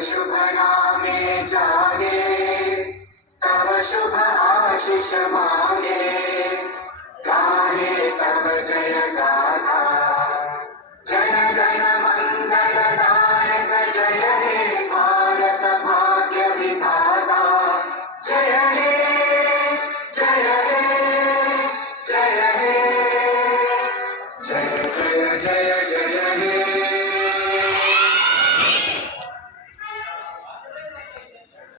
शुभ नामे जागे, तव शुभ आशीष मांगे, गाहे तव जय गाथा। जन गण मंगलदायक जय हे भारत भाग्य विधाता। जय हे जय हे जय हे, जय जय जय जय हे।